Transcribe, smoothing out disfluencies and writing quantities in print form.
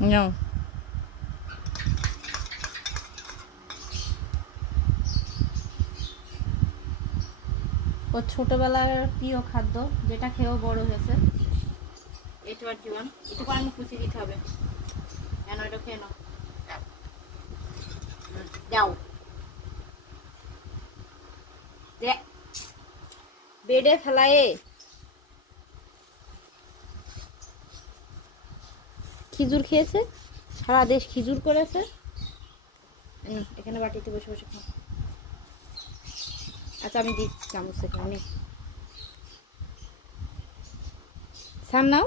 নাও। ওর ছোটবেলার প্রিয় খাদ্য, যেটা খেয়েও বড় হয়েছে। এটু আর জীবন এটুকু আমি খুশি দিতে হবে। কেন এটা খেয়ে নাও, যাও। বেডে ফেলায়ে খিজুর খেয়েছে, সারা দেশ খিজুর করেছে। এখানে বাটিতে বসে বসে খাও। আচ্ছা আমি দিচ্ছি চামচ থেকে, অনেক সান নাও।